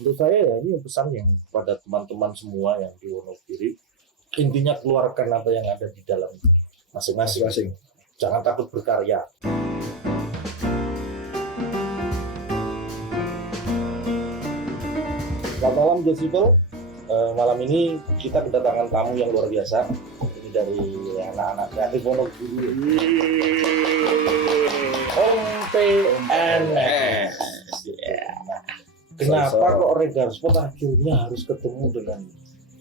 Menurut saya ya ini pesan yang pada teman-teman semua yang di Wonogiri, intinya keluarkan apa yang ada di dalam masing-masing. Jangan takut berkarya. Selamat malam Jessica. Malam ini kita kedatangan tamu yang luar biasa. Ini dari anak-anak kreatif Wonogiri. Om PNS. Kenapa kok Regar Sport akhirnya harus ketemu dengan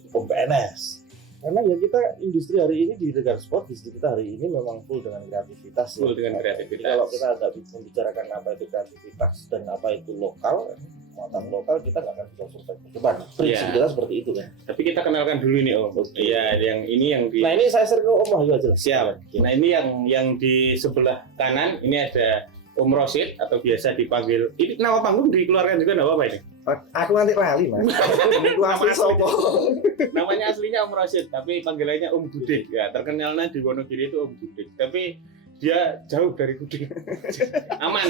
Om PNS? Karena ya kita industri hari ini di Regar Sport, industri kita hari ini memang full dengan kreativitas. Full dengan kreativitas. Jadi kalau kita agak membicarakan apa itu kreativitas dan apa itu lokal, muatan lokal, kita nggak akan bisa survive ke depan. Prinsip kita seperti itu kan. Tapi kita kenalkan dulu ini Om. Iya, yang ini yang di. Nah ini saya share ke Om Wahyu aja. Siap. Nah ini yang di sebelah kanan ini ada Om Rosid atau biasa dipanggil. Ini nama panggung dikeluarkan juga nama apa ini? Aku nanti lali mas. Aku asli sopo. Namanya aslinya Om Rosid, tapi panggilannya Om Gudik. Ya terkenalnya di Wonogiri itu Om Gudik. Tapi dia jauh dari Gudik. Aman.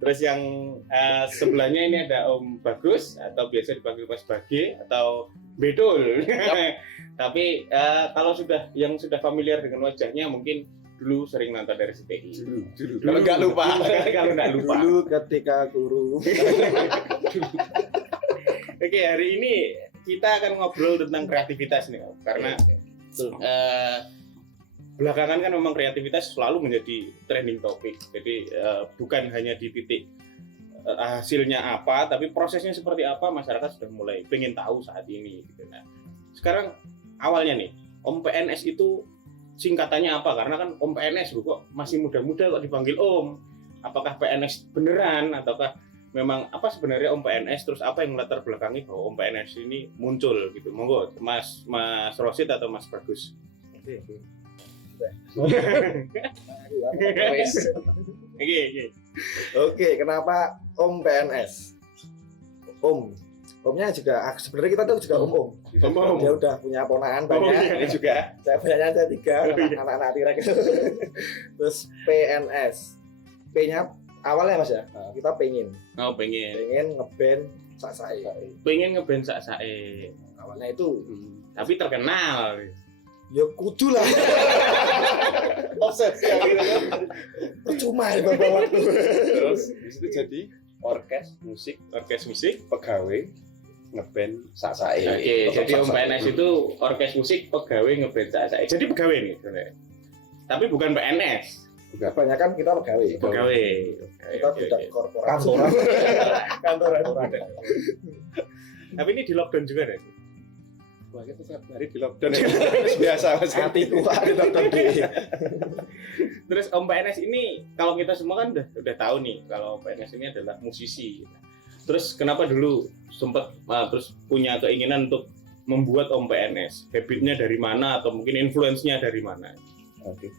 Terus yang sebelahnya ini ada Om Bagus atau biasa dipanggil Mas Bage atau Bedul. Tapi kalau yang sudah familiar dengan wajahnya mungkin dulu sering nonton dari RCTI. Dulu. Kalau nggak lupa. Dulu ketika guru. Oke, hari ini kita akan ngobrol tentang kreativitas nih, Om. Karena belakangan kan memang kreativitas selalu menjadi trending topik. Jadi bukan hanya di titik hasilnya apa, tapi prosesnya seperti apa, masyarakat sudah mulai pengen tahu saat ini. Gitu. Nah, sekarang awalnya nih, Om PNS itu singkatannya apa? Karena kan Om PNS kok masih muda-muda kok dipanggil Om. Apakah PNS beneran ataukah memang apa sebenarnya Om PNS? Terus apa yang latar belakangi bahwa Om PNS ini muncul gitu? Monggo Mas Rosid atau Mas Bagus. Oke, kenapa Om PNS? Omnya juga, sebenarnya kita tuh juga om. Dia udah punya ponakan banyak. Ini juga. Saya punya 3 anak-anak tirek. Terus PNS. P-nya awalnya Mas ya. Kita pengen ngeband sak-sae. Pengen ngeband sak-sae. Awalnya itu. Tapi terkenal. Ya kudu lah. Obsesi gitu kan. Percuma ya bapak waktu. Terus disitu jadi orkes musik pegawai ngeband sak-sae. Oke, jadi Om PNS itu orkes musik pegawai ngeband sak-sae. Jadi pegawai nih sebenarnya. Tapi bukan PNS. Banyak kan kita pegawai. Kita budak korporasi. Kantoran. Tapi ini di lockdown juga deh. Wah, kita setiap hari di lockdown ya. Biasa Mas. Hati kuat di lockdown. Terus Om PNS ini kalau kita semua kan udah tahu nih kalau Om PNS ini adalah musisi. Terus kenapa dulu sempat terus punya keinginan untuk membuat Om PNS? Habitnya dari mana atau mungkin influence-nya dari mana? Oke.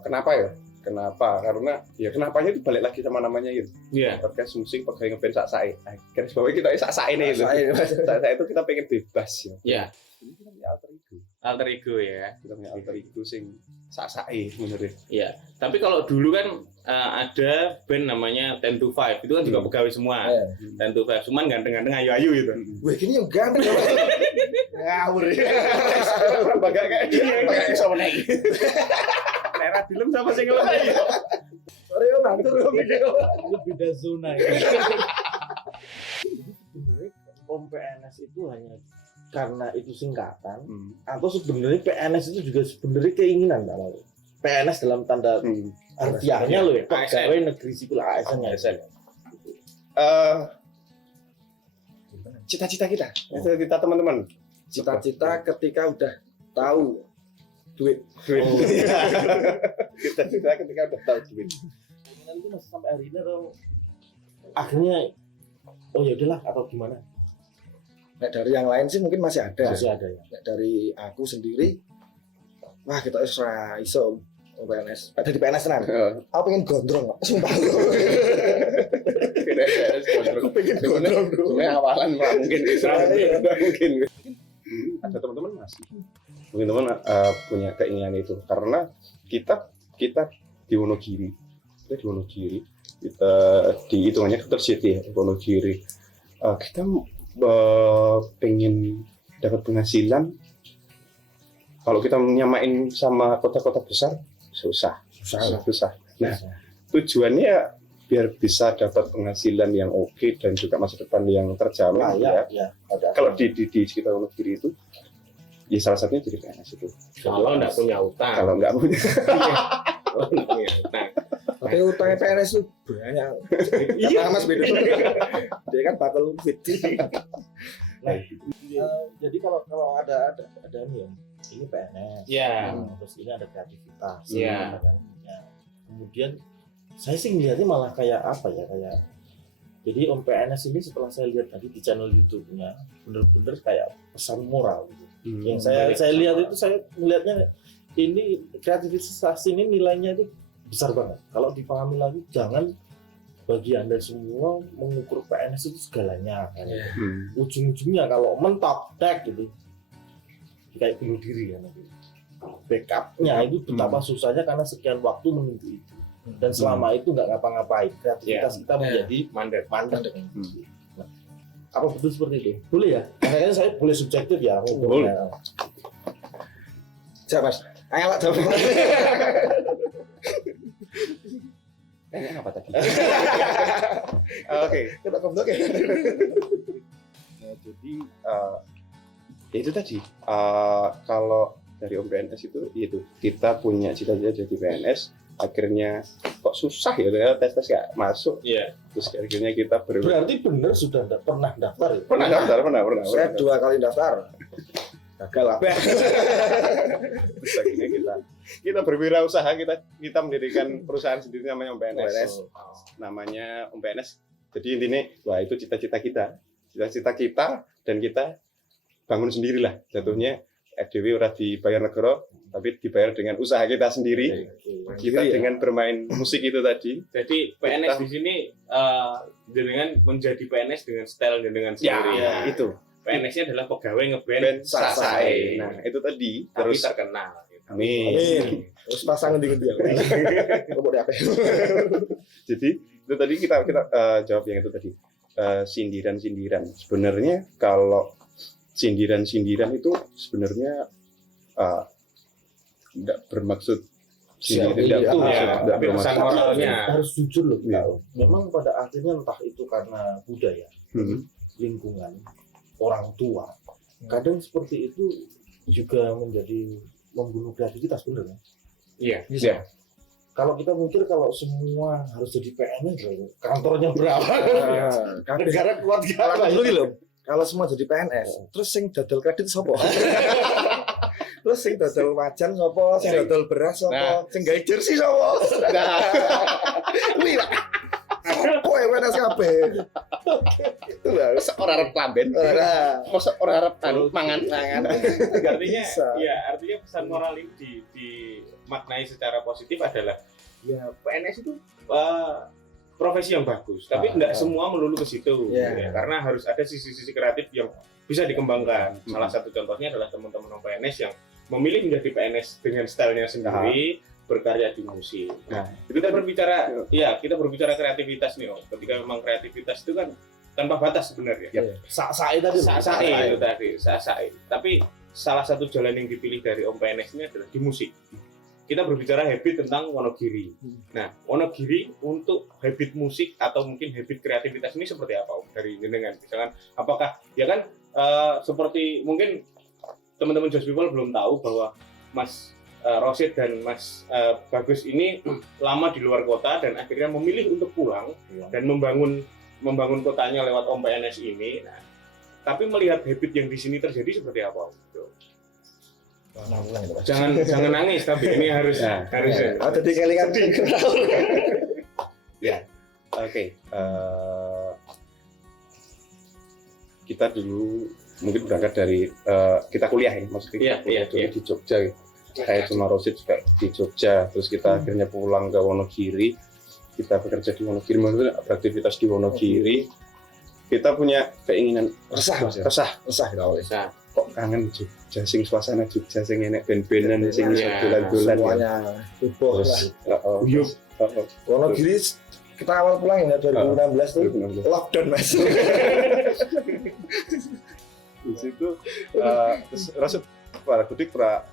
Kenapa ya? Kenapa? Karena ya kenapanya itu balik lagi sama namanya gitu. Iya. Orkes musik pegawai ngeband sak-sae. Garis bawah kita sak-sae nih. Sak-sae itu kita pengen bebas ya. Iya. Ini kita punya alter ego. Alter ego ya. Kita punya alter ego sing sak-sae sebenarnya. Iya. Tapi kalau dulu kan ada band namanya 10 to 5. Itu kan juga pegawai semua. 10 to 5. Cuman ganteng-ganteng ayu-ayu gitu. Wah, gini yang ganteng. Ngawur ya. Lembaga kayak dia pakai iso meneh. Lera film sama sing ngelemah. Sorry Om, nanti Ini beda zona ya. Jadi sebenarnya Om PNS itu hanya karena itu singkatan atau sebenarnya PNS itu juga sebenarnya keinginan kalau PNS dalam tanda harfiahnya loh ya, pegawai negeri sipil ASN. Cita-cita kita teman-teman. Cita-cita ketika udah tahu duit. Cita-cita ketika udah tahu duit. Keinginan itu masih sampai hari ini atau akhirnya oh ya udahlah atau gimana? Nah, dari yang lain sih mungkin masih ada. Masih ada ya. Nah, dari aku sendiri, wah kita iso PNS. Dari PNS tenan. Aku pengen gondrong, sumpah. Aku pengen gondrong. Sebenarnya awalan mungkin mungkin. Ada teman-teman masih. Mungkin teman punya keinginan itu karena kita di Wonogiri kita di Wonogiri, kita di hitungannya tercity ya Wonogiri. Kita pengen dapat penghasilan. Kalau kita menyamain sama kota-kota besar susah. Nah, tujuannya biar bisa dapat penghasilan yang oke dan juga masa depan yang terjamin ya. Kalau di sekitar Wonogiri itu, ya salah satunya jadi PNS itu. Kalau nggak punya utang. Kalau nggak punya. Tapi utangnya PNS itu banyak. Iya Mas Bedo. Dia kan bakal fit. Nah, jadi kalau ada nih ya, ini PNS, terus ini ada kreativitas, kan? Ya. Kemudian saya sih ngeliatnya malah kayak apa ya, kayak jadi Om PNS ini setelah saya lihat tadi di channel YouTube-nya bener-bener kayak pesan moral gitu. Yang saya lihat itu, saya melihatnya ini kreativitas ini nilainya itu besar banget. Kalau dipahami lagi, jangan bagi Anda semua mengukur PNS itu segalanya kan. Ujung-ujungnya kalau mentok gitu kayak bunuh diri kan. Backupnya itu betapa susahnya karena sekian waktu menunggu itu. Dan selama itu nggak ngapa-ngapain, kreativitas kita menjadi mandek. Nah, apa betul seperti itu? Boleh ya? Makanya saya boleh subjektif ya. Boleh. Siapa Mas? Ayo Pak jawab. Apa tadi? Oke, kita komplek ya. Nah, jadi ya itu tadi. Kalau dari Om PNS itu kita punya cita-cita jadi PNS, akhirnya kok susah ya tes gak masuk. Terus akhirnya kita berarti benar sudah pernah daftar ya? Pernah. Saya 2 kali daftar. Gagal lah. Terus akhirnya kita berwirausaha, kita mendirikan perusahaan sendiri namanya Om PNS. Namanya Om PNS. Jadi intinya wah itu cita-cita kita dan kita bangun sendirilah. Jatuhnya FDW udah dibayar negara, tapi dibayar dengan usaha kita sendiri. Kita dengan bermain musik itu tadi. Jadi PNS di sini dengan menjadi PNS dengan style dan dengan sendiri. Ya, itu. PNS-nya adalah pegawai ngeband Sasae. Nah, itu tadi terus terkenal. Amin. Terus pasang ngendi ya. Jadi itu tadi kita jawab yang itu tadi. Sindiran-sindiran. Sebenarnya kalau sindiran-sindiran itu sebenarnya tidak bermaksud tapi pesan moralnya harus jujur loh. Memang pada akhirnya entah itu karena budaya, lingkungan, orang tua, kadang seperti itu juga menjadi membunuh kreativitas, bener kan? Iya. Kalau kita mikir kalau semua harus jadi PNS, kantornya berapa? Negara kuat gak? Dulu loh. Kalau semua jadi PNS, terus sing dodol kredit sopo? Terus sing dodol wajan sopo? Sing dodol beras sopo? Sing gawe jersey sopo? Kuwi lah. Sopo ya PNS kabeh? Itu lah. Orang Arab lamben. Masa orang Arab mangan. Artinya pesan moral ini dimaknai secara positif adalah ya PNS itu profesi yang bagus, tapi nggak semua melulu ke situ, karena harus ada sisi-sisi kreatif yang bisa dikembangkan. Salah satu contohnya adalah teman-teman PNS yang memilih menjadi PNS dengan stylenya sendiri, berkarya di musik. Nah, kita berbicara kreativitas nih, ketika memang kreativitas itu kan tanpa batas sebenarnya. Sae tadi. Sae. Tapi salah satu jalan yang dipilih dari Om PNS ini adalah di musik. Kita berbicara habit tentang Wonogiri. Nah, Wonogiri untuk habit musik atau mungkin habit kreativitas ini seperti apa Om? Dari jenengan, misalkan apakah ya kan seperti mungkin teman-teman Just People belum tahu bahwa Mas Rosid dan Mas Bagus ini lama di luar kota dan akhirnya memilih untuk pulang dan membangun kotanya lewat Om PNS ini. Nah, tapi melihat habit yang di sini terjadi seperti apa Om? Jangan nangis, tapi ini harus. Tadi kelingan Oke. Kita dulu mungkin berangkat dari kita kuliah ya, maksudnya di Jogja. Saya cuma Rosid juga di Jogja, terus kita akhirnya pulang ke Wonogiri. Kita bekerja di Wonogiri, maksudnya beraktivitas di Wonogiri. Kita punya keinginan resah. Kok kangen Jogja Jogja sing suasana Jogja sing enek ben-benan sing iso Iya. dolan-dolan Semuanya heboh lah. Terus Wonogiri kita awal pulang ya 2016 tuh 2016. lockdown Mas. Di situ terus rasa para kudik pra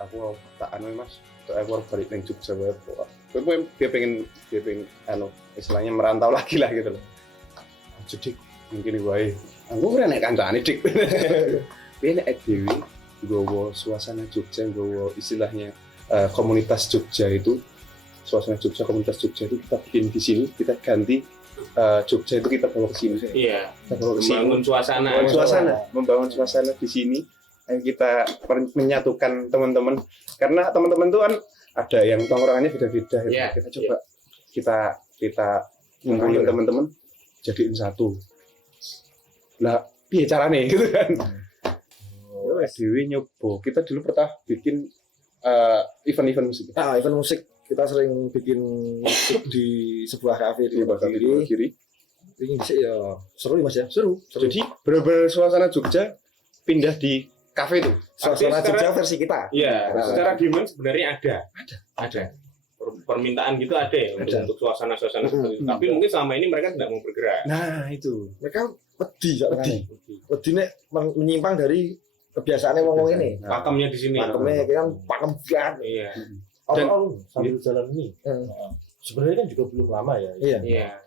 aku mau tak anu Mas, aku harus balik ning Jogja wae. Dia pengen istilahnya merantau lagi lah gitu loh. Jadi mungkin wae. Aku ora nek kancane dik. Piye nek dhewe nggawa suasana Jogja, nggawa istilahnya komunitas Jogja itu suasana Jogja, komunitas Jogja itu kita bikin di sini, kita ganti Jogja itu kita bawa ke sini. Iya. Kita bawa ke sini. Membangun suasana. Membangun suasana di sini. Ayo kita menyatukan teman-teman karena teman-teman itu kan ada yang tongkrongannya beda-beda. Iya. Kita coba kita ngumpulin teman-teman jadiin satu. Lah, piye carane gitu kan? Dewi nyoba. Kita dulu pernah bikin event-event musik. Event musik kita sering bikin musik di sebuah kafe di Kiri. Ini bisa ya seru Mas ya. Seru. Jadi benar-benar suasana Jogja pindah di kafe itu. Suasana Artinya Jogja versi kita. Iya, Nah. secara demand sebenarnya ada. Permintaan gitu ada ya untuk suasana-suasana seperti itu. Tapi mungkin selama ini mereka tidak mau bergerak. Nah, itu. Mereka wedi. Wedi nek menyimpang dari kebiasaannya ngomong ini. Nah, Pakemnya di sini. Pakemnya kan pakem banget. Iya. Sambil jalan ini sebenarnya kan juga belum lama ya. Iya.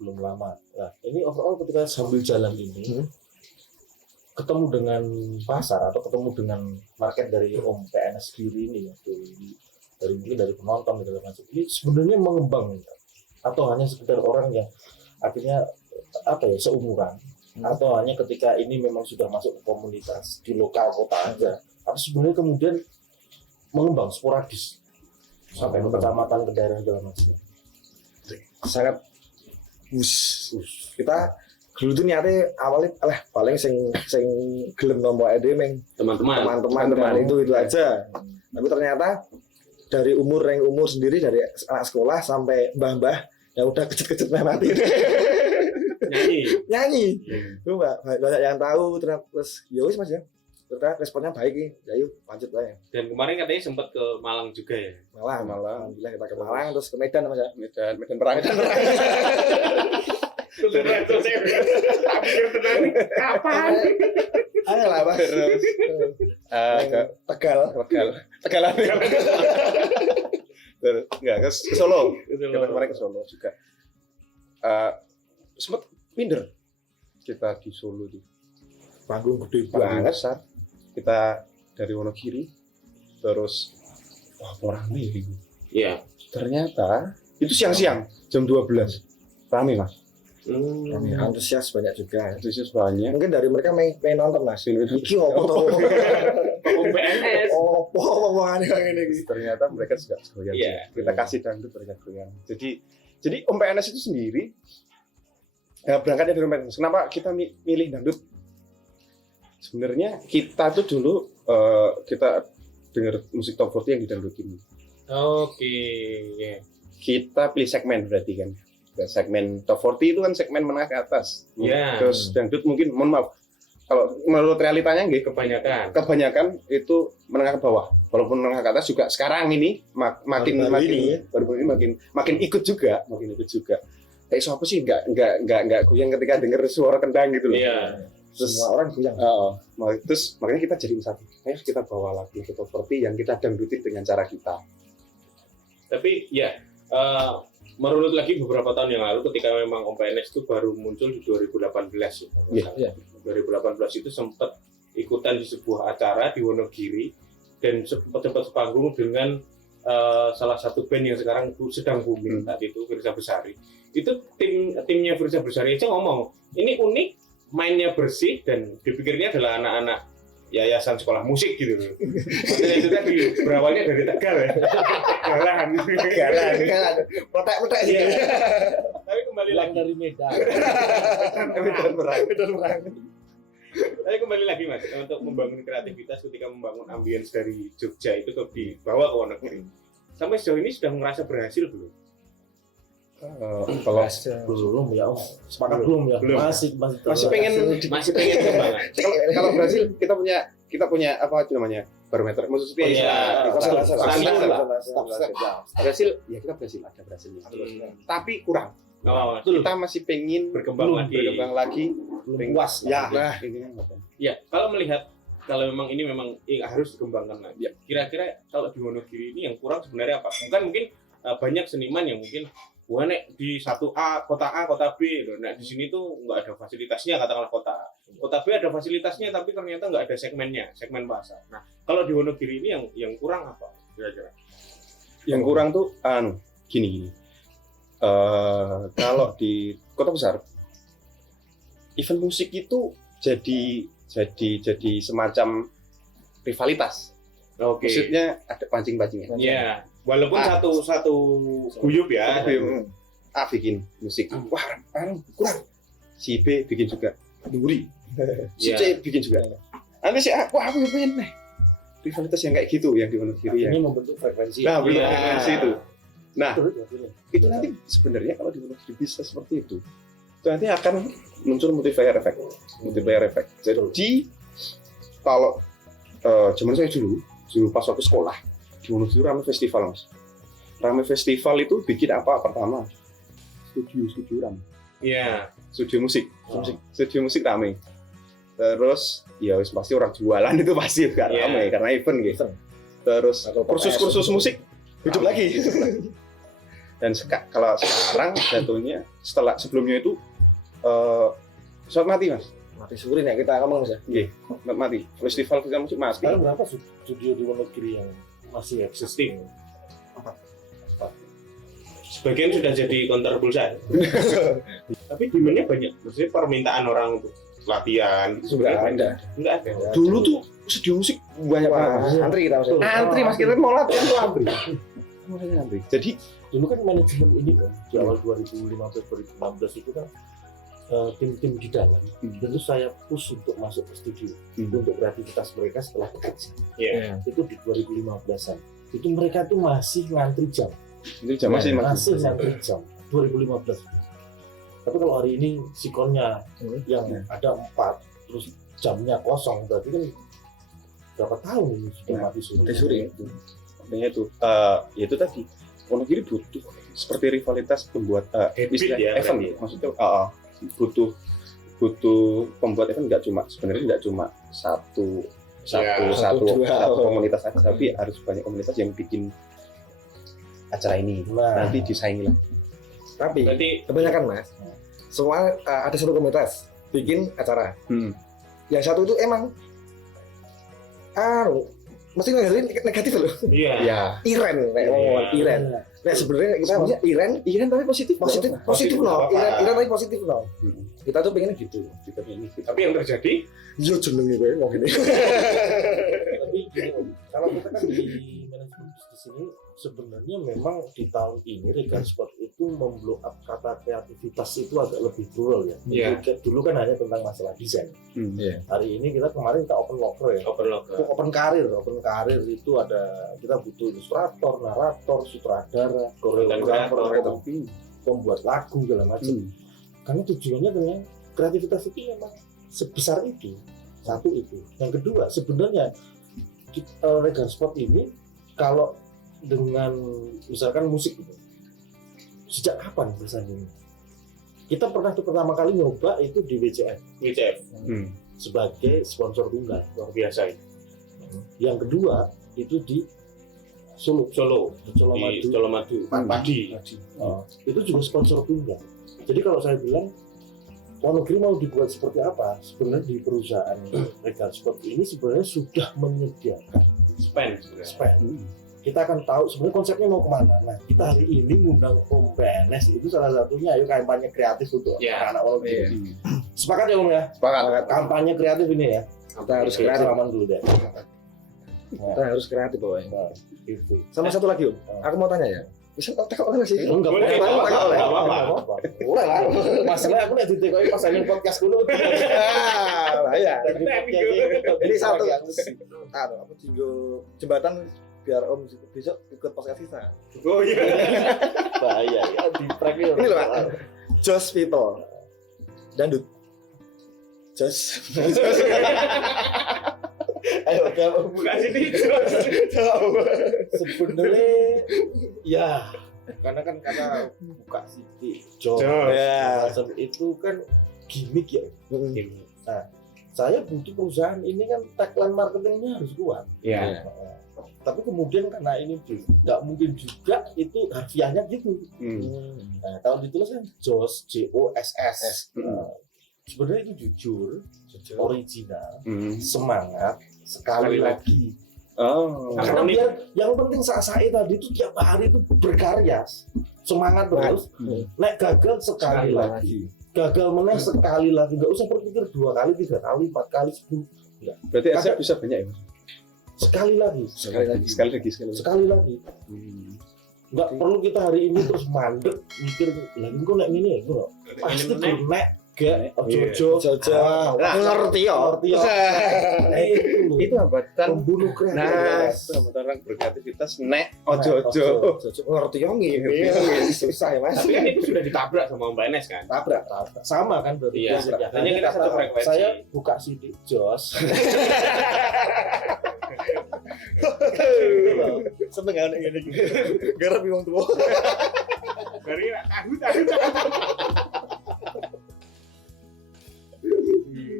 Belum lama. Nah, ini overall ketika sambil jalan ini ketemu dengan pasar atau ketemu dengan market dari Om PNS Giri ini ya, dari mungkin dari penonton segala macam. Ini sebenarnya mengembang atau hanya sekedar orang yang akhirnya seumuran atau hanya ketika ini memang sudah masuk ke komunitas di lokal kota aja, tapi sebenarnya kemudian mengembang sporadis sampai ke kecamatan, ke daerah segala macam. Sangat kita dulu tuh niatnya awalnya paling sing gelem nomor ide meng teman-teman itu aja. Tapi ternyata dari umur sendiri dari anak sekolah sampai mbah-mbah yang udah kecet-kecet mati. Nyanyi. Tuh banyak yang tahu terus ya wis Mas ya. Ternyata responnya baik nih. Ya yuk lanjut lah ya. Dan kemarin katanya sempat ke Malang juga ya. Malang. Alhamdulillah kita ke Malang terus ke Medan Mas ya. Medan perang. Tak pikir tenang. Kapan? Ayo lah Mas. Ke Tegalan. Enggak, ke Solo. Kita kemarin ke Solo juga. Sempat minder kita di Solo tuh. Panggung gede Banget, Sar. Kita dari Wonogiri terus orang nih. Iya. Ternyata itu siang-siang jam 12. Rame, Mas. Antusias banyak juga. Antusias banyak. Mungkin dari mereka main nonton Mas. Iki opo to? PNS. Opo omongan yang ini. Ternyata mereka juga goyang. Iya. Kita kasih dangdut mereka goyang. Jadi Om PNS itu sendiri berangkatnya dari Om PNS. Kenapa kita milih dangdut? Sebenarnya kita tuh dulu kita dengar musik top 40 yang didangdutin. Oke. Kita pilih segmen berarti kan. Segmen top 40 itu kan segmen menengah ke atas. Iya. Terus dangdut mungkin, mohon maaf, kalau menurut realitanya nggih kebanyakan itu menengah ke bawah. Walaupun menengah ke atas juga sekarang ini makin ikut juga. Kayak siapa sih nggak goyang ketika dengar suara kendang gitu loh. Iya. Terus Semua orang goyang. Terus makanya kita jadiin satu. Ayo kita bawa lagi ke top 40 yang kita dangdutin dengan cara kita. Tapi ya merunut lagi beberapa tahun yang lalu ketika memang Om PNS itu baru muncul di 2018 ya. Iya. 2018 itu sempat ikutan di sebuah acara di Wonogiri dan sempat sepanggung dengan salah satu band yang sekarang sedang booming saat itu, Firza Besari. Itu timnya Firza Besari aja ngomong, ini unik, mainnya bersih dan dipikirnya adalah anak-anak yayasan sekolah musik gitu. Maksudnya itu tadi berawalnya dari Tegal ya. Tegalan. Petek sih. Tapi kembali lagi dari Medan. Medan perang. Tapi kembali lagi Mas, untuk membangun kreativitas ketika membangun ambience dari Jogja itu dibawa ke Wonogiri. Sampai sejauh ini sudah merasa berhasil belum? Kalau belum ya Om. Sepakat belum ya? Belum. Masih Masih pengen pengembangan. kalau Brasil kita punya kita punya apa itu namanya barometer maksudnya berhasil ya kita ada berhasilnya tapi kurang kita masih pengen berkembang lagi belum puas Ya, Ya, kalau memang ini memang harus dikembangkan lagi. Ya, kira-kira kalau di Wonogiri ini yang kurang sebenarnya apa? Mungkin banyak seniman yang mungkin wah nek di kota A, kota B, loh. Nah di sini tuh nggak ada fasilitasnya, katakanlah kota A. Kota B ada fasilitasnya tapi ternyata nggak ada segmennya, segmen bahasa. Nah, kalau di Wonogiri ini yang kurang apa? Kira-kira? Yang kurang tuh gini. Kalau di kota besar event musik itu jadi semacam rivalitas. Oke. Maksudnya ada pancing-pancingnya. Iya. Walaupun satu guyup ya. A bikin musik. Wah, kurang. Si B bikin juga. Duri. Si C bikin juga. Nanti si A, wah aku pengen nih. Rivalitas yang kayak gitu yang di Wonogiri ya. Ini membentuk frekuensi. Nah, frekuensi itu. Nah, itu nanti sebenarnya kalau di Wonogiri bisa seperti itu nanti akan muncul multiplier effect. Jadi kalau zaman saya dulu pas waktu sekolah di Wonogiri ramai festival mas. Ramai festival itu bikin apa pertama? Studio ramai. Iya. Studio musik ramai. Terus ya pasti orang jualan itu pasti gak ramai karena event gitu. Terus kursus musik hidup lagi. Dan kalau sekarang jatuhnya sebelumnya itu mati mas. Mati suri ya kita ngomong mas ya. Iya, mati. Festival kita musik mati. Sekarang berapa studio di Wonogiri yang masih existing? Sebagian sudah jadi konter pulsa. Tapi demand-nya banyak. Maksudnya permintaan orang untuk latihan Sudah ada. Enggak ada. Dulu tuh studio musik banyak banget. Antri kita mas. Antri mas kita mau latihan tuh antri. Jadi Dulu kan manajemen ini kan di awal 2015-2016 itu kan tim-tim di dalam itu saya push untuk masuk ke studio untuk kreativitas mereka setelah bekerja. Itu di 2015an. Itu mereka tuh masih ngantri jam. Masih ngantri jam 2015. Tapi kalau hari ini sikonnya yang ada 4 terus jamnya kosong berarti kan berapa tahun ini sudah mati suri. Artinya itu ya itu tadi Wonogiri butuh seperti rivalitas pembuat event maksudnya butuh pembuat event sebenarnya nggak cuma satu komunitas aja tapi harus banyak komunitas yang bikin acara ini nanti disaingi lah. Tapi kebanyakan mas semua ada satu komunitas bikin acara yang satu itu emang mesti negatif loh. Iya. Iren. Nah sebenarnya kita punya Iren tapi positif no. Iren tapi positif no. Kita tuh pengen gitu. Tapi yang terjadi yo jenenge kowe mau gini. Tapi gini Om, kalau kita kan di manajemen bisnis ini sebenarnya memang di tahun ini Regan Sport itu memblow up kata kreativitas itu agak lebih plural ya. Dulu kan hanya tentang masalah desain. Hari ini kemarin kita open locker ya. Open karir itu ada kita butuh ilustrator, narator, sutradara, koreografer, pembuat lagu segala macam. Karena tujuannya dengan kreativitas itu memang sebesar itu. Satu itu. Yang kedua sebenarnya Regan Sport ini kalau dengan misalkan musik itu sejak kapan bersanding? Kita pernah tuh pertama kali nyoba itu di WCF sebagai sponsor tunggal luar biasa itu. Yang kedua itu di Solo Madu Padi. Itu juga sponsor tunggal. Jadi kalau saya bilang Wonogiri mau dibuat seperti apa? Sebenarnya di perusahaan Regan Sport ini sebenarnya sudah menyediakan spend. Kita akan tahu sebenarnya konsepnya mau kemana. Nah, kita hari ini ngundang Om PNS itu salah satunya ayo kampanye kreatif untuk anak-anak Wonogiri. Sepakat ya Om ya? Sepakat. Kampanye kreatif ini ya. Kita harus kreatif dulu deh. Kita harus kreatif pokoknya. Nah, itu. Sama satu lagi Om, aku mau tanya ya. Bisa tak oleh sih? Enggak boleh. Boleh lah. Masalahnya aku lihat di TKI pas ada podcast dulu. Ya. Ini satu. Aku tinggal jembatan biar Om besok ikut podcast kita. Oh iya. Bahaya ya. Ini loh Pak. Just people. Dandut. Just. Ayo kamu buka sini. Sebenarnya ya karena buka City Job Ya. macam itu kan gimmick ya. Nah, saya butuh perusahaan ini kan tagline marketingnya harus kuat. Iya. Tapi kemudian karena ini nggak mungkin juga itu harfiahnya gitu. Nah, kalau ditulis kan JOSS, JOSS. Sebenarnya itu jujur, original, semangat, sekali lagi. Oh. Karena biar yang penting saya tadi itu tiap hari itu berkarya, semangat terus. Nek gagal sekali lagi, gagal menang sekali lagi, nggak usah berpikir 2 kali, 3 kali, 4 kali, 10. Berarti asap bisa banyak ya? Sekali lagi. Sekali lagi. Nggak perlu kita hari ini terus mandek mikir lagi kok nek ini ya, pasti nek gak ojo ngerti ya. Itu hambatan Nah, Pembunuh kreativitas. hambatan orang berkreativitas nek ojo-ojo. Ngerti ya ngene. Susah ya Mas. tapi kan itu sudah ditabrak sama Mbak Enes kan. Tabrak. Sama kan berarti. Iya. prinsipnya. Hanya kita satu frekuensi. Saya buka City JOSS. Seneng kan ngene iki. Garap wong tuwa. Dari tahu.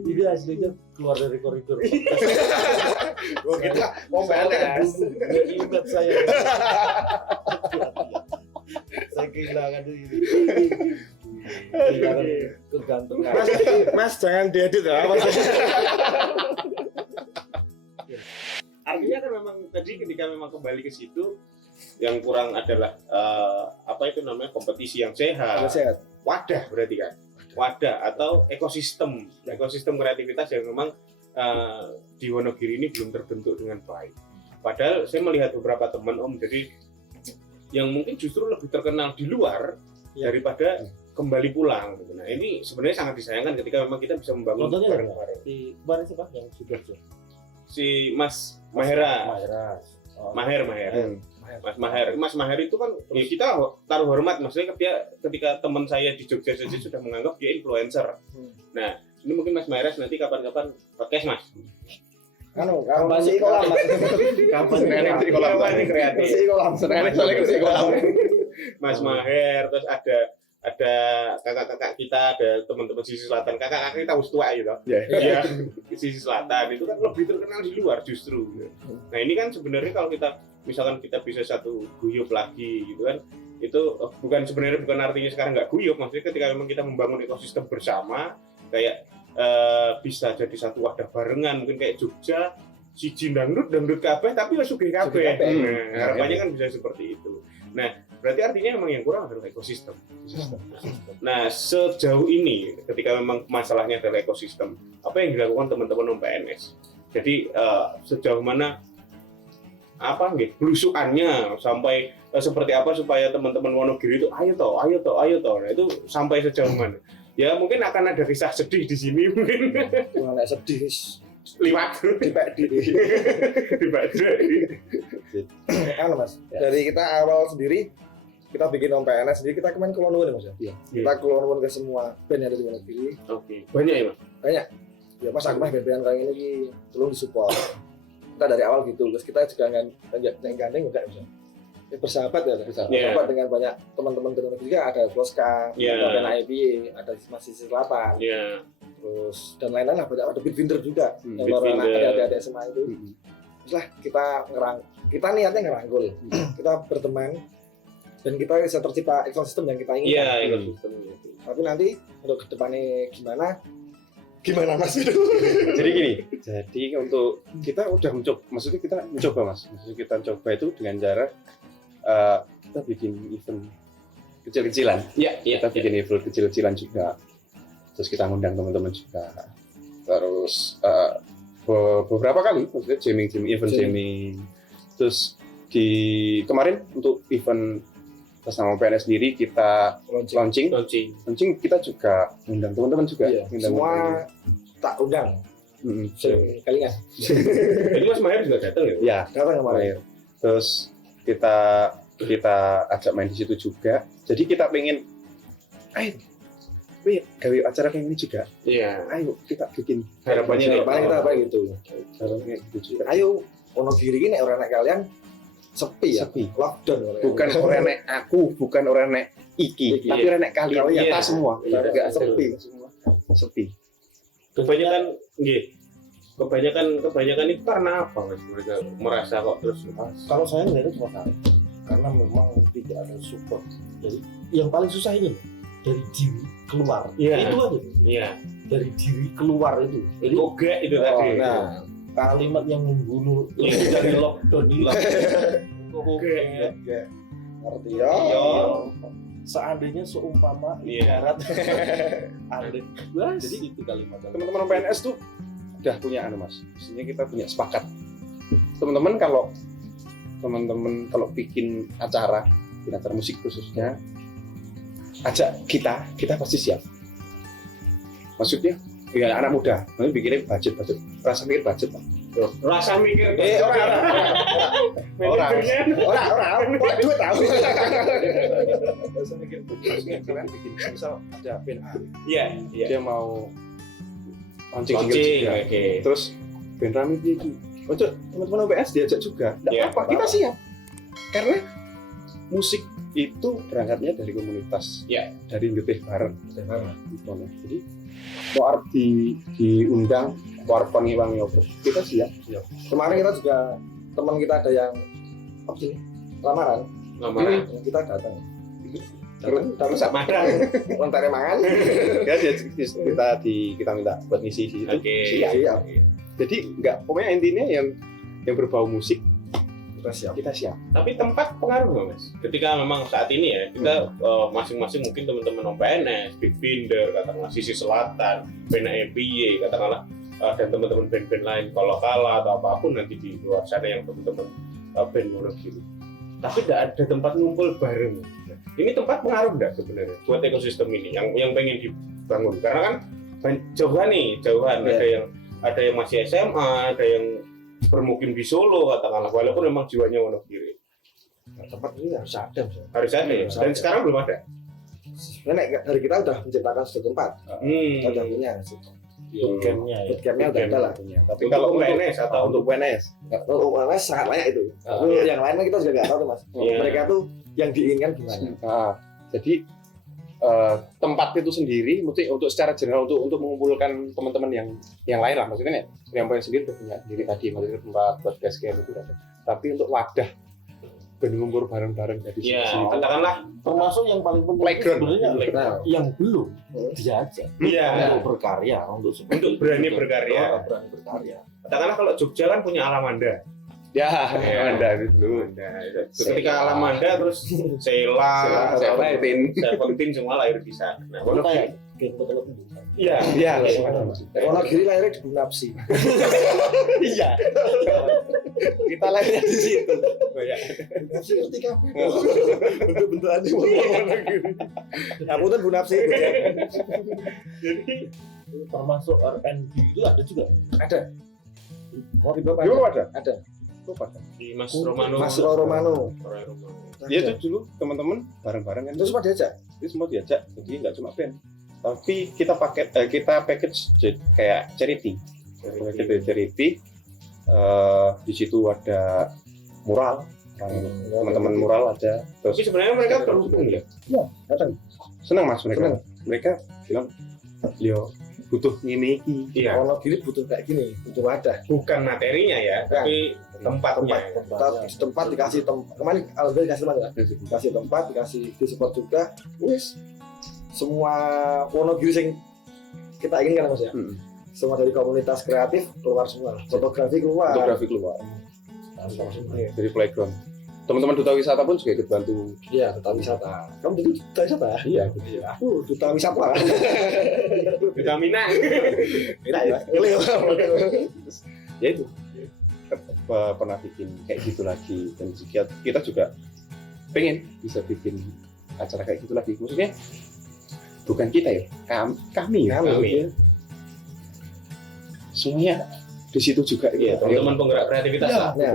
Ini aslinya keluar dari koridor. Oh kita mau beres. Nggak ingat saya. Saya kehilangan ini. Kehilangan kegantengan. Mas jangan diedit ya. Mas. Artinya kan memang tadi ketika memang kembali ke situ yang kurang adalah apa itu namanya kompetisi yang sehat. Sehat. Wadah berarti kan. Wadah atau ekosistem kreativitas yang memang di Wonogiri ini belum terbentuk dengan baik. Padahal saya melihat beberapa teman Om, jadi yang mungkin justru lebih terkenal di luar daripada kembali pulang. Nah ini sebenarnya sangat disayangkan ketika memang kita bisa membangun Contohnya bareng-bareng. di kemarin siapa yang sudah Si Mas Mahera, Maher. Mas Maher itu kan ya kita taruh hormat, maksudnya ketika teman saya di Jogja saja sudah menganggap dia influencer. Nah ini mungkin Mas Maher nanti kapan-kapan podcast Mas. Masih kolam Mas. Kapan kreatif. Kolam. Mas Maher, terus ada kakak-kakak kita, ada teman-teman sisi selatan, kakak-kakak kita harus tua gitu. Iya. Sisi selatan itu kan lebih terkenal di luar justru. Nah ini kan sebenarnya kalau misalkan kita bisa satu guyup lagi gitu kan, itu bukan artinya sekarang nggak guyup, maksudnya ketika memang kita membangun ekosistem bersama kayak bisa jadi satu wadah barengan, mungkin kayak Jogja siji dangdut kabeh tapi ya sugih kabeh. Nah, harapannya kan bisa seperti itu. Nah, berarti artinya memang yang kurang adalah ekosistem. Nah, sejauh ini ketika memang masalahnya adalah ekosistem, apa yang dilakukan teman-teman PNS? Jadi sejauh mana belusukannya sampai seperti apa supaya teman-teman Wonogiri itu ayo toh. Nah, itu sampai sejauh mana? Ya mungkin akan ada kisah sedih di sini mungkin. Nggak sedih. Liwat Dibak. Kan Mas, dari kita awal sendiri kita bikin PNS sendiri, kita kemarin keluar nuwun Mas ya. Kita keluar nuwun ke semua band yang ada di Wonogiri. Oke. Banyak ya Mas? Banyak. Ya Mas, aku mah band-band kayak ini tolong disupport. Kita dari awal gitu, terus kita juga gandeng enggak bisa. Ya, bersahabat dengan banyak teman-teman dari Wonogiri, ada Floska, ada NIP, ada masih Selatan. Terus dan lain-lain lah, banyak ada Bitfinder juga yang baru ada SMA itu. Terus lah kita niatnya ngerangkul, kita berteman dan kita bisa tercipta ekosistem yang kita inginkan. Iya, ekosistem itu. Tapi nanti untuk kedepannya gimana Mas itu? Jadi gini, untuk kita udah mencoba Mas. Maksudnya kita coba itu dengan cara kita bikin event kecil-kecilan. Kita bikin event kecil-kecilan juga. Terus kita ngundang teman-teman juga. Terus beberapa kali maksudnya jamming. Terus kemarin untuk event atas nama PNS sendiri kita launching kita juga undang teman-teman juga. Semua tak undang. Kalinya. Jadi Mas Maher juga datang ya? Ya, Datang kemarin. Terus kita ajak main di situ juga. Jadi kita pengen Wih, gawe acara kayak ini juga. Iya. Ayo kita bikin. Harapannya Paling kita apa gitu. Harapannya gitu juga. Ayo Wonogiri ini orang nek kalian sepi ya. Sepi. Lockdown. Bukan orang nek aku, bukan orang nek Iki, tapi orang nek kalian, Iya. kita semua. Iya. Enggak Sepi. semua. Sepi. Kebanyakan nggih. Kebanyakan itu karena apa Mas? Mereka merasa kok terus Kalau saya melihatnya cuma satu, karena memang tidak ada support. Jadi yang paling susah ini loh, dari diri keluar. Iya. Itu aja. iya. Dari diri keluar itu. Jadi Oke itu tadi. nah, kalimat yang membunuh itu dari lockdown ini lah. Oke. Ngerti ya? Iya. Seandainya seumpama Iya. ibarat andai. Jadi itu kalimat. Teman-teman PNS tuh udah punya Mas. Maksudnya kita punya sepakat. Teman-teman kalau bikin acara musik khususnya, ajak kita pasti siap. Maksudnya ya anak muda, nanti bikinnya budget, rasa mikir budget Pak. Rasa mikir. Orang duit tahu. Rasa mikir budget. Kalian bikin misal ada band A, Iya. dia mau launching Launching, juga. oke. Terus band Rami iki. Ojo teman-teman OBS diajak juga. Enggak Iya, apa-apa, kita siap. Karena musik itu berangkatnya dari komunitas. Iya. Dari ngeteh bareng. Gitu. Jadi mau arep diundang mau arep wangi-wangi apa, kita siap. Kemarin kita juga teman kita ada yang apa sih? Lamaran. Lamaran. Kita datang. Terus Madang. Lontar mangan. ya kita minta buat ngisi di situ. Oke. Siap. Jadi enggak, pokoknya intinya yang berbau musik Kita siap. kita siap. Tapi tempat pengaruh nggak Mas? Ketika memang saat ini ya kita masing-masing mungkin teman-teman PNS, Big Finder, katakanlah Sisi Selatan, Bena EBY, katakanlah dan teman-teman band-band lain kalau kalah atau apapun nanti di luar sana yang teman-teman band Wonogiri. Tapi tidak ada tempat ngumpul bareng. Nah, ini tempat pengaruh nggak sebenarnya buat ekosistem ini yang pengen dibangun? Karena kan jauhan. Yeah. Ada yang masih SMA, ada yang bermukim di Solo katakanlah, walaupun memang jiwanya Wonogiri. Nah, tempat ini harus ada. Harus ada ya. Dan sekarang belum ada. Sebenarnya dari kita udah menciptakan suatu tempat. Kita udah punya. Bootcampnya ya. Bootcampnya udah ada lah. Tapi Untuk kalau PNS atau untuk PNS, Kalau UMS sangat layak itu. Tapi iya. yang lainnya kita juga nggak tahu tuh Mas. Iya. Mereka tuh yang diinginkan gimana? jadi tempat itu sendiri, mesti untuk secara general untuk mengumpulkan teman-teman yang lain lah, maksudnya yang paling sendiri udah punya diri tadi, maksudnya tempat podcast game itu udah ada. Tapi untuk wadah ngumpul bareng-bareng dari Ya, sini. katakanlah Termasuk yang paling penting Playground. sebenarnya Nah, yang belum diajak iya untuk berkarya untuk berani berkarya. berani berkarya. Katakanlah kalau Jogja kan punya Alamanda. Ya, Ya. ada dulu. Ketika Alamanda terus Sheila, Seventeen. Seventeen semua lahir di sana. Nah, Itu Wonogiri. kayak game betul. Iya. Iya, Wonogiri lahirnya di Bunapsi. iya. Kita lahirnya di situ. Bunapsi ngerti kan? Bentuk-bentukan di Wonogiri. Ngapunten Bunapsi. Jadi Termasuk R&B itu ada juga. Ada. Mau dibawa Dulu ada. Ada. di Mas Romano. Mas Romano. Roy Romano. Dia tuh dulu teman-teman bareng-bareng kan. Itu semua diajak. Itu semua diajak. Jadi nggak cuma band. Tapi kita package kayak charity. Charity. Di situ ada mural. Teman-teman mural ada. Tapi sebenarnya mereka terhubung ya. Datang. Senang Mas mereka. Senang. Mereka bilang, "Yo, butuh ini iki." Iya. Wonogiri butuh kayak gini, butuh wadah. Bukan materinya ya, tapi tempatnya. Tempat dikasih tempat. Kemarin alhamdulillah dikasih tempat kan? Dikasih tempat, dikasih di support juga. Wis semua Wonogiri yang kita inginkan Mas ya. Semua dari komunitas kreatif keluar semua. Fotografi keluar. Fotografi keluar. Iya. Dari playground. Teman-teman duta wisata pun juga ikut bantu. Iya, duta wisata. Kamu jadi duta wisata? Iya. Aku duta wisata. Vitamina. Tidak ya. Ya itu. Pernah bikin kayak gitu lagi, dan kita juga pengen bisa bikin acara kayak gitu lagi. Maksudnya bukan kita ya, kami ya. Kami. Semuanya di situ juga. Iya, teman-teman penggerak kreativitas lah. Ya.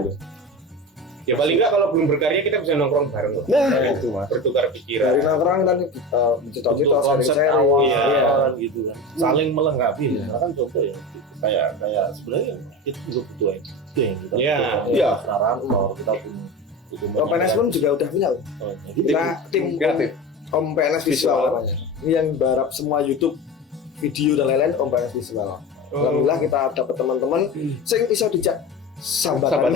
Ya paling nggak kalau belum berkarya kita bisa nongkrong bareng loh. Nah, itu Mas. Bertukar Dari pikiran. nongkrong kan cerita-cerita konsep sharing-sharing. awal Iya. gitu kan, saling melengkapi. Karena kan contoh ya, kayak sebenarnya itu juga butuh acting, kita Iya. Iya. Narator, kita butuh Om PNS pun juga udah punya. gitu. Kita tim kreatif. Om PNS Visual namanya. Ini yang garap semua YouTube, video dan lain-lain Om PNS Visual. Alhamdulillah kita dapat teman-teman sing iso dijak sambatan.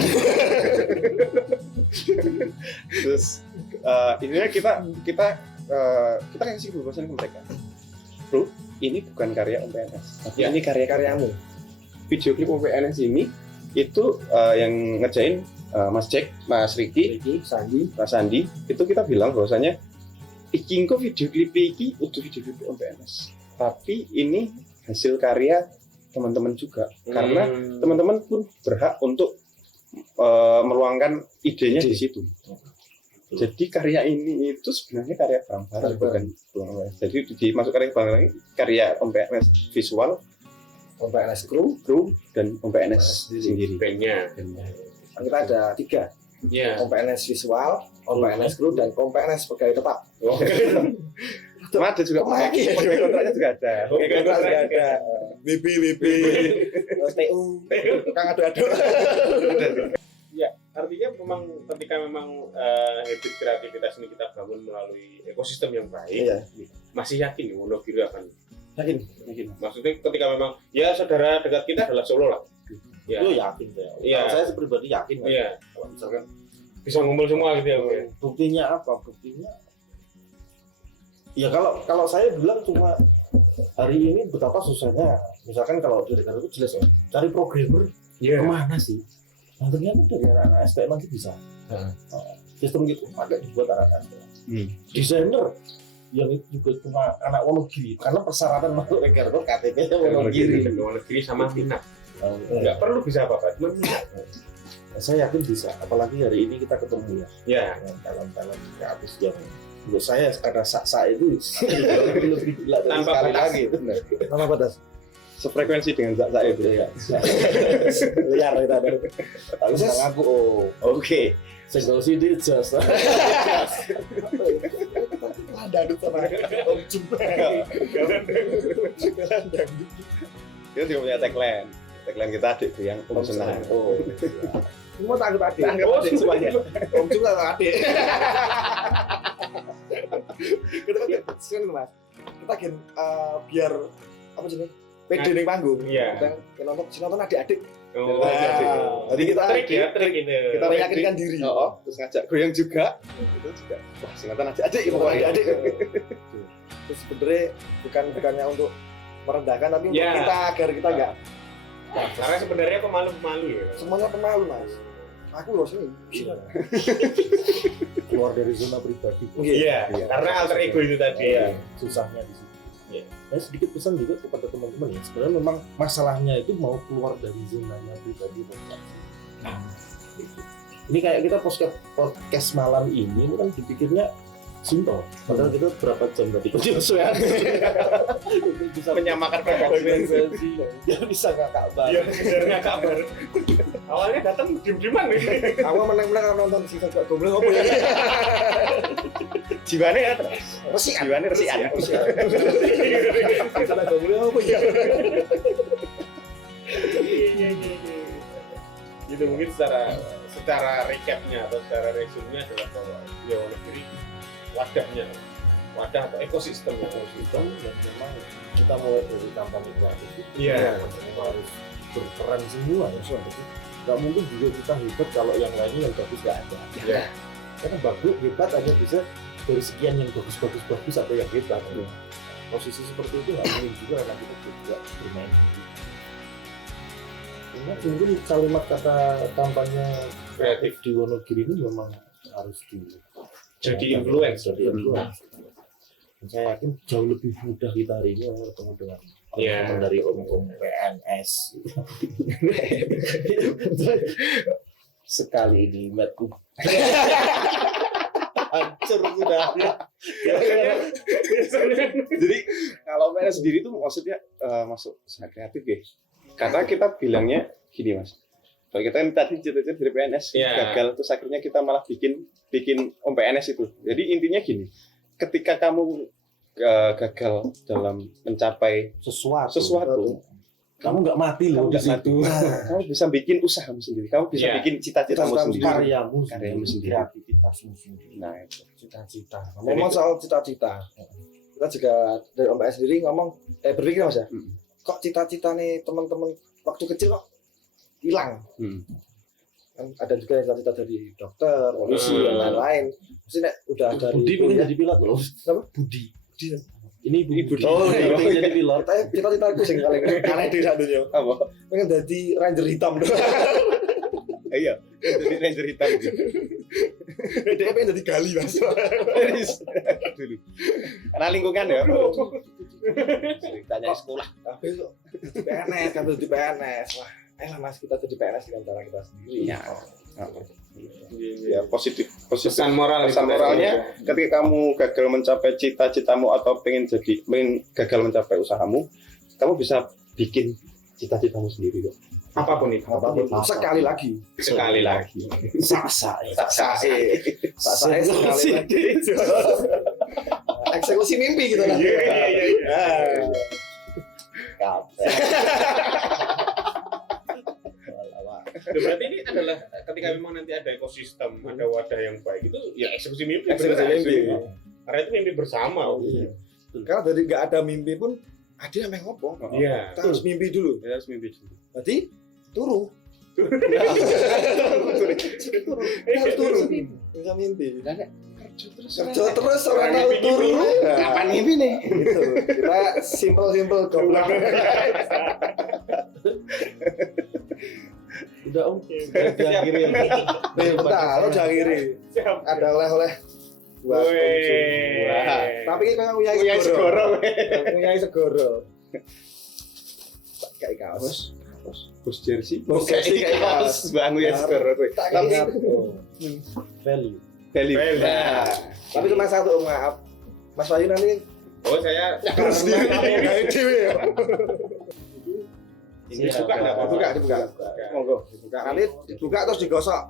Terus intinya kita kasih kebebasan ke mereka. Bro, ini bukan karya Om PNS, tapi Ya. ini karya-karyamu. Video klip Om PNS ini itu yang ngerjain Mas Jack, Mas Riki, Sandi. Mas Andi, itu kita bilang bahwasanya iki engko video klip iki udah video klip Om PNS. Tapi ini hasil karya teman-teman juga. Karena teman-teman pun berhak untuk meluangkan idenya di situ. Jadi karya ini itu sebenarnya karya bareng-bareng, bukan doang. Jadi dimasuk karya bareng karya Om PNS Visual, Om PNS Crew. dan Om PNS sendiri. Bandnya. Kita ada 3. Iya. Om PNS Visual, Om PNS Crew, dan Om PNS pegawai tetap. Cuma ada juga pegawai kontraknya juga ada. Pegawai kontrak juga ada. WP, terus TU, tukang adu-adu. Ya, artinya ketika memang habit kreativitas ini kita bangun melalui ekosistem yang baik, Iya. masih yakin nih Wonogiri akan Yakin. maksudnya ketika memang ya saudara dekat kita adalah Solo lah. Ya. Itu yakin saya. Iya. Kalau saya pribadi yakin. kan. Iya. Kalau misalkan Bisa ngumpul semua gitu ya. Bu, ya. buktinya apa? Buktinya ya kalau saya bilang cuma hari ini betapa susahnya. Misalkan kalau dari Garut itu jelas ya, cari programmer kemana sih? Nah, ternyata dari anak-anak STM nanti bisa. Sistem gitu pakai dibuat anak-anak STM. Desainer yang itu juga cuma anak Wonogiri karena persyaratan masuk ke Garut KTP-nya Wonogiri. Wonogiri sama minat. Enggak. Nggak perlu bisa apa-apa, cuma minat. Saya yakin bisa, apalagi hari ini kita ketemu ya Ya. dengan talent-talent kreatif yang menurut saya karena saksa itu lebih gila dari Tanpa sekali batas. lagi. Nama batas. Sefrekuensi dengan Zak itu ya. Liar kita ada. Tapi saya ngaku, Oke. single CD just. Ada aduk sama Om Jumbe. Kita juga punya tagline. Tagline kita adik yang Om Senang. Oh. Semua takut adik. Anggap adik semuanya. Om Jumbe takut adik. Kita kan sering Mas. Kita kan biar apa sih nih? Pede ning panggung. Iya. Kita nonton adik-adik. Oh, Jadi kita trik ya, trik itu. Kita meyakinkan diri. Oh, terus ngajak goyang juga. Itu juga. Wah, singkatan adik-adik itu Pokoknya pokoknya. adik-adik. Terus sebenarnya bukannya untuk merendahkan tapi untuk Ya. kita agar kita enggak Karena sebenarnya pemalu-pemalu ya. semuanya pemalu Mas. Aku loh sih. Keluar dari zona pribadi. Iya, karena alter ego itu tadi ya. Susahnya di situ. Iya. Nah, sedikit pesan juga kepada teman-teman ya. Sebenarnya memang masalahnya itu mau keluar dari zonanya pribadi atau enggak. Gitu. Ini kayak kita podcast malam ini kan dipikirnya simpel. Padahal kita berapa jam tadi kesesuaian untuk bisa Menyamakan frekuensi. Dia bisa ngakak Iya, banget. sebenarnya kabar. Awalnya datang diem-dieman nih. Aku menang-menang nonton si Sajak Goblok apa ya? Jiwane ya terus. Resikan. Jiwane resikan. Sajak Goblok apa ya? Gitu mungkin secara recapnya atau secara resume adalah bahwa ya Wonogiri wadah atau ekosistemnya. Sistem dan memang kita mulai dari kampanye kreatif itu Iya. semua harus berperan semua ya soalnya itu nggak mungkin juga kita hebat kalau yang lainnya yang bagus nggak ada. Iya. Karena bagus hebat hanya bisa dari sekian yang bagus atau yang hebat. Posisi seperti itu nggak mungkin juga karena kita juga bermain. Cuma mungkin kalimat kata kampanye kreatif di Wonogiri ini memang harus Jadi influence. jadi influence. Dan saya yakin jauh lebih mudah kita hari ini bertemu dengan Iya. teman dari om-om PNS. Sekali ini matku hancur sudah. Jadi kalau PNS sendiri itu maksudnya masuk usaha kreatif ya. Karena kita bilangnya gini Mas. Kalau kita kan tadi cita-cita dari PNS gagal, terus akhirnya kita malah bikin Om PNS itu. Jadi intinya gini, ketika kamu gagal dalam mencapai sesuatu, kamu nggak mati loh di situ. Kamu bisa bikin usahamu sendiri, kamu bisa bikin cita-citamu sendiri, karyamu sendiri, kreativitasmu sendiri. Nah, itu Cita-cita. Ngomong soal cita-cita, kita juga dari Om PNS sendiri ngomong, berpikir Mas ya, kok cita-cita nih teman-teman waktu kecil kok hilang. Kan ada juga yang cita-cita dari dokter, polisi, dan lain-lain. Mesti nek udah dari Budi pengen jadi pilot loh. Apa? Budi. Ini Budi. Oh, iya. pengen jadi pilot. Tapi cita-cita aku sing paling aneh di satunya. apa? Pengen jadi ranger hitam doang. Iya, jadi ranger hitam gitu. Dia pengen jadi gali Mas. Dulu. Karena lingkungan ya. Ceritanya sekolah. Tapi kok jadi PNS, kan jadi PNS. Wah, Mas kita jadi PNS dengan cara kita sendiri. Iya. Ya, positif Pesan moral moralnya ketika kamu gagal mencapai cita-citamu atau pengen gagal mencapai usahamu, kamu bisa bikin cita-citamu sendiri kok. apapun itu. Sekali lagi. Saksa. Sekali lagi. Eksekusi mimpi gitu nanti. Iya. Berarti ini adalah ketika memang nanti ada ekosistem, ada wadah yang baik itu ya eksekusi mimpi. Karena itu mimpi bersama. Karena dari nggak ada mimpi pun ada yang ngopo. Iya. Kita harus mimpi dulu. Berarti turu. Harus turu. Bisa mimpi. Kerja terus orang tahu turu. Kapan mimpi nih? Gitu. Kita simple goblok. Udah Om. Diakhiri yang Bentar, lo jangan ada oleh-oleh buat tapi kita punya segoro. Punya segoro. Kayak kaos. Bos jersey. Kayak kaos. Bang ya segoro. Tapi value. tapi cuma satu maaf. Mas Wahyu nanti Oh saya harus kayak dewe ya. ini buka enggak apa-apa. Dibuka. Monggo, dibuka. Nanti dibuka terus digosok.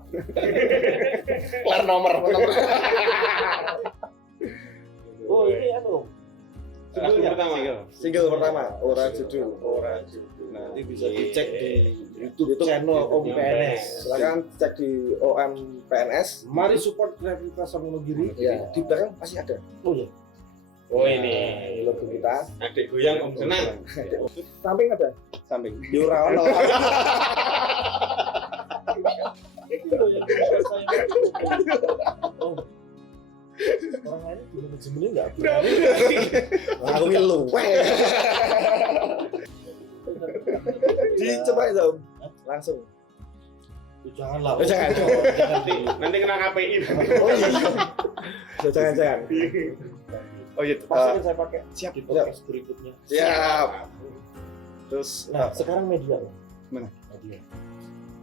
Kelar nomor. Oh ini Om. Single pertama, ora judul. Nanti bisa dicek di YouTube channel Om PNS. Silakan cek di OM PNS. Mari support kreativitas Monogiri. Ya, di belakang pasti ada. Oh iya. Oh ini Logo kita. adik goyang Om senang. Samping ada. Samping. Yura ono. Orang lain di manajemennya nggak berani. Aku ngilu. Dicoba itu Om. Langsung. Janganlah. Jangan. Nanti kena KPI. Oh iya. Jangan. Oh iya. Pasti saya pakai Siap. di podcast berikutnya. Siap. Terus Nah, sekarang media loh. Mana? Media.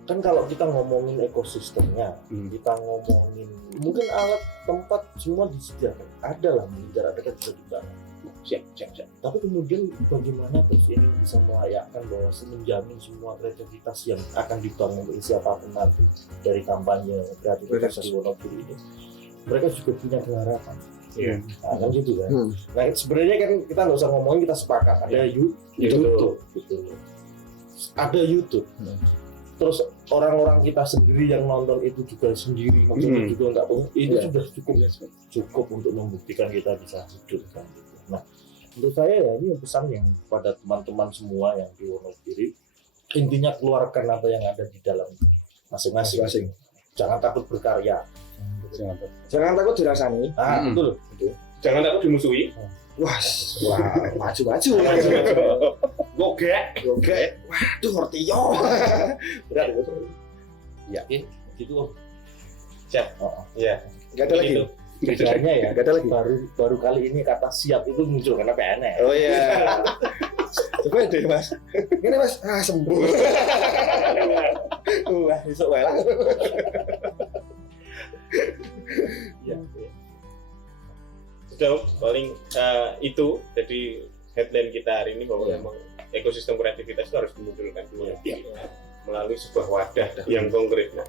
Kan kalau kita ngomongin ekosistemnya, kita ngomongin mungkin alat tempat semua disediakan. Ada lah militer, ada kan bisa dibangun. Siap. Tapi kemudian bagaimana terus ini bisa melayakkan bahwa menjamin semua kreativitas yang akan dibangun oleh siapapun nanti dari kampanye kreativitas di Wonogiri ini, mereka juga punya harapan. Iya. Nah, kan gitu kan. Nah sebenarnya kan kita nggak usah ngomongin, kita sepakat ada YouTube, gitu. Ada YouTube. Terus orang-orang kita sendiri yang nonton itu juga sendiri, maksudnya juga nggak punya, itu sudah cukup untuk membuktikan kita bisa hidup kan. Gitu. Nah, menurut saya ya ini pesan yang pada teman-teman semua yang di Wonogiri, intinya keluarkan apa yang ada di dalam masing-masing. Jangan takut berkarya. jangan takut dirasani. Betul. Jangan takut dimusuhi. Wah, maju. Gogek. Waduh, ngerti yo. Berat itu. Gitu Om. Siap. Iya. Enggak ada lagi. Gitu. Bedanya ya, Enggak ada lagi. baru kali ini kata siap itu muncul karena PNS. Oh iya. Coba deh Mas. Ini Mas, sembuh. Wah, besok wae lah. Ya. Sudah paling itu jadi headline kita hari ini bahwa memang ekosistem kreativitas itu harus dimunculkan dulu. melalui sebuah wadah yang konkret. Nah,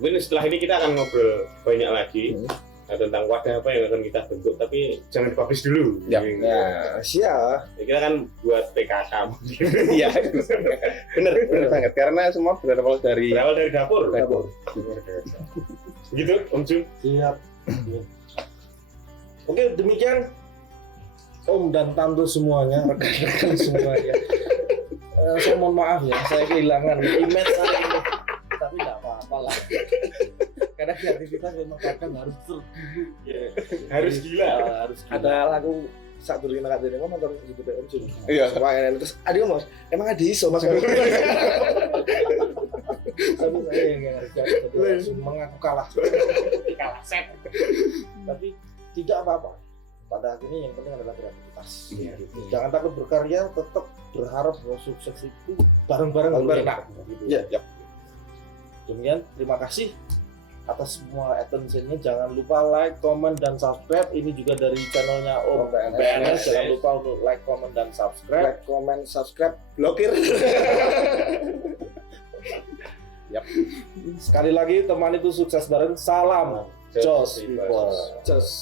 mungkin setelah ini kita akan ngobrol banyak lagi tentang wadah apa yang akan kita bentuk, tapi jangan dipublish dulu. Ya, siap. Ya, kita kan buat PKK. Iya, bener banget karena semua berawal dari dapur. Gitu, Om Jun. Siap. Oke, demikian Om dan Tante semuanya, rekan-rekan semuanya. Saya mohon maaf ya, saya kehilangan image saya ini. Tapi nggak apa-apa lah. Karena kreativitas memang kadang harus Harus gila. harus gila. Ada lagu sak dulu lima kali mau motor di Om Jun. Iya. Semuanya terus aduh Mas, emang ada iso Mas. Tapi saya yang harus jadi langsung mengaku kalah. Kalah set. Tapi tidak apa-apa. Pada akhirnya yang penting adalah kreativitas. Iya. Gitu. Jangan takut berkarya, tetap berharap bahwa sukses itu bareng-bareng enak. Gitu. Iya. Demikian, terima kasih atas semua attention-nya. Jangan lupa like, comment, dan subscribe. Ini juga dari channelnya Om PNS. Jangan lupa untuk like, comment, dan subscribe. Like, comment, subscribe, blokir. Sekali lagi, teman itu sukses bareng. Salam Jos People. Just